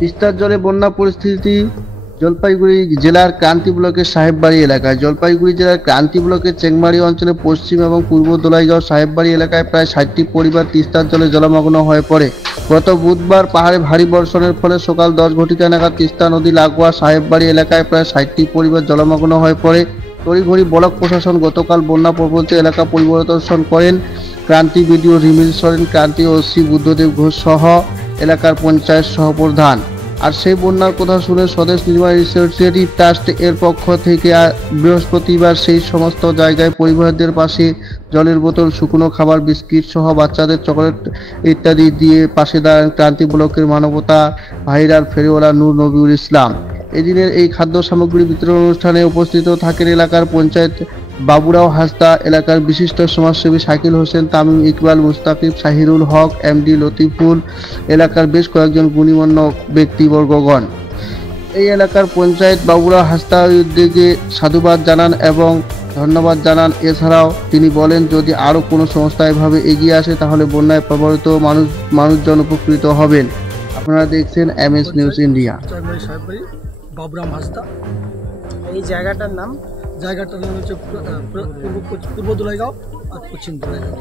তিস্তার জলে বন্যা পরিস্থিতি জলপাইগুড়ি জেলার ক্রান্তি ব্লকের সাহেববাড়ি এলাকায়। জলপাইগুড়ি জেলার ক্রান্তি ব্লকের চেংমারি অঞ্চলে পশ্চিম এবং পূর্ব দোলাইগাঁও সাহেববাড়ি এলাকায় প্রায় 60টি পরিবার তিস্তার জলে জলমগ্ন হয়ে পড়ে। গত বুধবার পাহাড়ে ভারী বর্ষণের ফলে সকাল 10 ঘটিকা নাগাদ তিস্তা নদী লাগোয়া সাহেববাড়ি এলাকায় প্রায় 60টি পরিবার জলমগ্ন হয়ে পড়ে। তড়িঘড়ি ব্লক প্রশাসন গতকাল বন্যা প্রবঞ্চিত এলাকা পরিদর্শন করেন। ক্রান্তি বিডিও রিমিল সরেন, ক্রান্তি ওসি বুদ্ধদেব ঘোষ সহ এলাকার পঞ্চায়েত সহপ্রধান। আর সেই বন্যার কথা শুনে স্বদেশ নির্মাণ ইনিশিয়েটিভ ট্রাস্ট এর পক্ষ থেকে বৃহস্পতিবার সেই সমস্ত জায়গায় পরিবারদের পাশে জলের বোতল, শুকনো খাবার, বিস্কিট সহ বাচ্চাদের চকলেট ইত্যাদি দিয়ে পাশে দাঁড়ান ক্রান্তি ব্লকের মানবতা ভাইরাল ফেরিওয়ালা নূর নবীউল ইসলাম। এদিনের এই খাদ্য সামগ্রী বিতরণ অনুষ্ঠানে উপস্থিত থাকেন এলাকার পঞ্চায়েত বাবুরাও হাসদা, এলাকার বিশিষ্ট সমাজসেবী শাকিল হোসেন, তামিম ইকবাল, মুস্তাকিব, শাহিরুল হক, এমডি লতিফুল, এলাকার বেশ কয়েকজন গুণীমান্য ব্যক্তিবর্গগণ। এই এলাকার পঞ্চায়েত বাবুরাও হাসদা উদ্যোগে সাধুবাদ জানান এবং ধন্যবাদ জানান। এছাড়াও তিনি বলেন, যদি আরও কোনো সংস্থা এভাবে এগিয়ে আসে তাহলে বন্যায় প্রভাবিত মানুষজন উপকৃত হবেন। আপনারা দেখছেন MS news India. Baburam Hansda. এই জায়গাটার নাম জায়গাটার নাম হচ্ছে পূর্ব দোলাইগাঁও আর পশ্চিম দোলাইগাঁও।